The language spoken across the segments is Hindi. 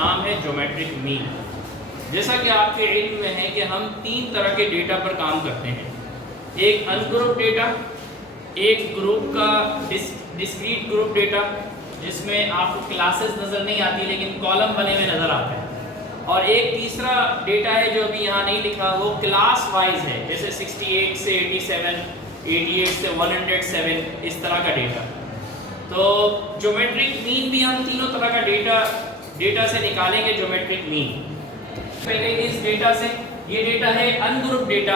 नाम है ज्योमेट्रिक मीन। जैसा कि आपके इल्म में है कि हम 3 तरह के डेटा पर काम करते हैं, एक अनग्रुप डेटा, एक ग्रुप का डिस्क्रीट ग्रुप डेटा जिसमें आपको क्लासेस नज़र नहीं आती लेकिन कॉलम बने हुए नज़र आते हैं, और एक तीसरा डेटा है जो अभी यहाँ नहीं लिखा, वो क्लास वाइज है, जैसे 68 से 87, 88 से 107, इस तरह का डेटा। तो ज्योमेट्रिक मीन भी हम तीनों तरह का डेटा से निकालेंगे ज्योमेट्रिक मीन। पहले इस डेटा से, ये डेटा है अनग्रुप डेटा,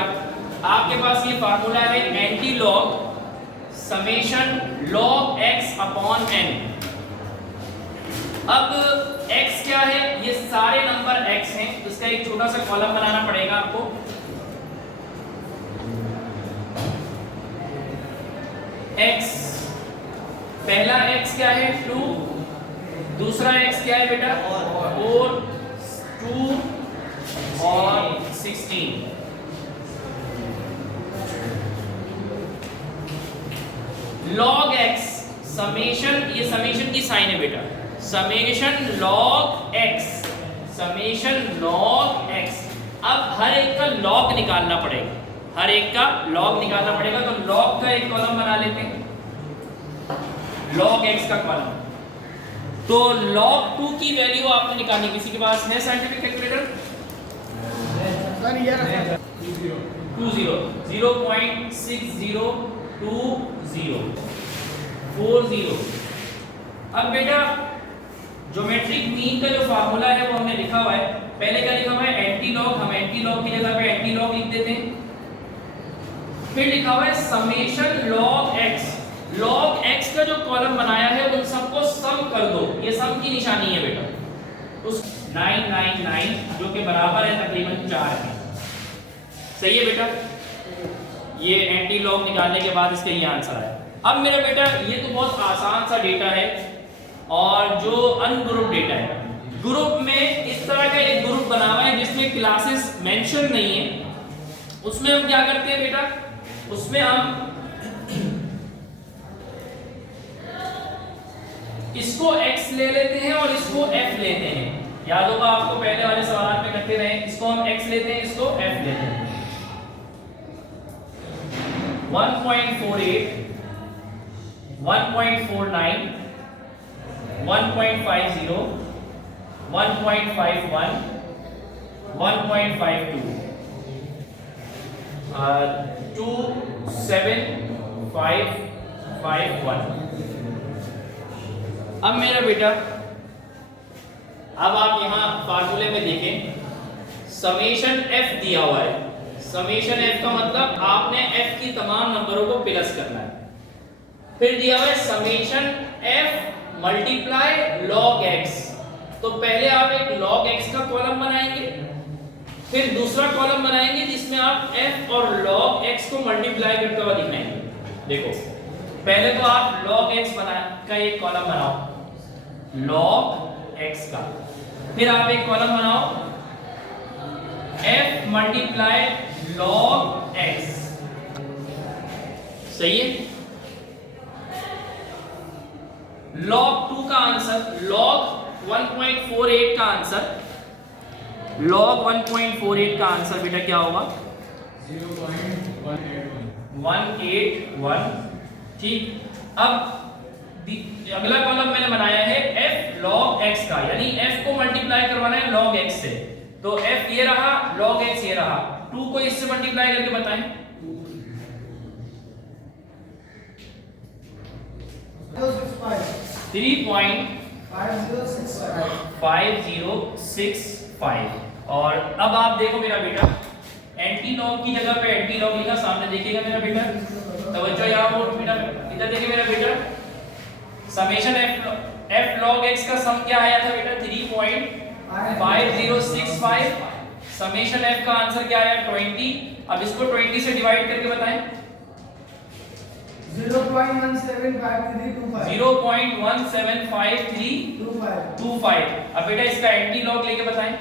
आपके पास ये फार्मूला है anti log summation log x upon n। अब x क्या है, ये सारे नंबर x हैं, तो इसका एक छोटा सा कॉलम बनाना पड़ेगा आपको। x, पहला x क्या है 2, दूसरा x क्या है बेटा 4, 2 और 16। log x समेशन, ये समेशन की साइन है बेटा, summation log x, summation log x। अब हर एक का log निकालना पड़ेगा, हर एक का log निकालना पड़ेगा, तो log का एक कॉलम बना लेते हैं, log x का कॉलम। तो log 2 की वैल्यू आपने निकालनी, किसी के पास है साइंटिफिक कैलकुलेटर? 0.602040। अब बेटा ज्योमेट्रिक मीन का जो फार्मूला है वो हमने लिखा हुआ है, पहले क्या लिखा हुआ है एंटी लॉग, हम एंटी लॉग की जगह पे एंटी लॉग लिख देते हैं। फिर लिखा हुआ है summation log x, log x का जो कॉलम बनाया है उन सबको सम कर दो, ये सम की निशानी है बेटा, उस 999 जो कि बराबर है तकरीबन 4 के। सही है बेटा, ये एंटी लॉग निकालने के बाद इसका ये आंसर आया। अब मेरा बेटा ये तो बहुत आसान सा डेटा है, और जो अनग्रुप डेटा है, ग्रुप में इस तरह का एक ग्रुप बना हुआ है जिसमें क्लासेस मेंशन नहीं है, उसमें हम क्या करते हैं बेटा, उसमें हम इसको x ले लेते हैं और इसको f लेते हैं। याद होगा आपको पहले वाले सवाल में करते रहे, इसको हम x लेते हैं, इसको f लेते हैं। 1.48, 1.49, 1.50, 1.51, 1.52, 27551। अब मेरा बेटा, अब आप यहां फार्मूले में देखें, समेशन f दिया हुआ है, समेशन f का मतलब आपने f की तमाम नंबरों को प्लस करना है। फिर दिया हुआ है summation f multiply log x, तो पहले आप एक log x का कॉलम बनाएंगे, फिर दूसरा कॉलम बनाएंगे जिसमें आप f और log x को मल्टीप्लाई करते हुए दिखाएंगे। देखो पहले तो आप log x का एक कॉलम बनाओ, log x का, फिर आप एक कॉलम बनाओ f मल्टीप्लाई log x। सही है, log 2 का आंसर, log 1.48 का आंसर, log 1.48 का आंसर बेटा क्या होगा 181। ठीक, अब अगला कॉलम मैंने बनाया है f log x का, यानी f को मल्टीप्लाई करवाना है log x से, तो f ये रहा, log x ये रहा, 2 को इससे मल्टीप्लाई करके बताएं। 3.5065। और अब आप देखो मेरा बेटा, एंटी लॉग की जगह पे एंटी लॉग लिखा, सामने देखिएगा मेरा बेटा, तवज्जो यहाँ हो बेटा, इधर देखिए मेरा बेटा, समेशन f log x का सम क्या आया था बेटा 3.5065, समेशन f का आंसर क्या आया 20। अब इसको 20 से डिवाइड करके बताएं। 0.17532 अब बेटा इसका एंटी लॉग लेके बताएं।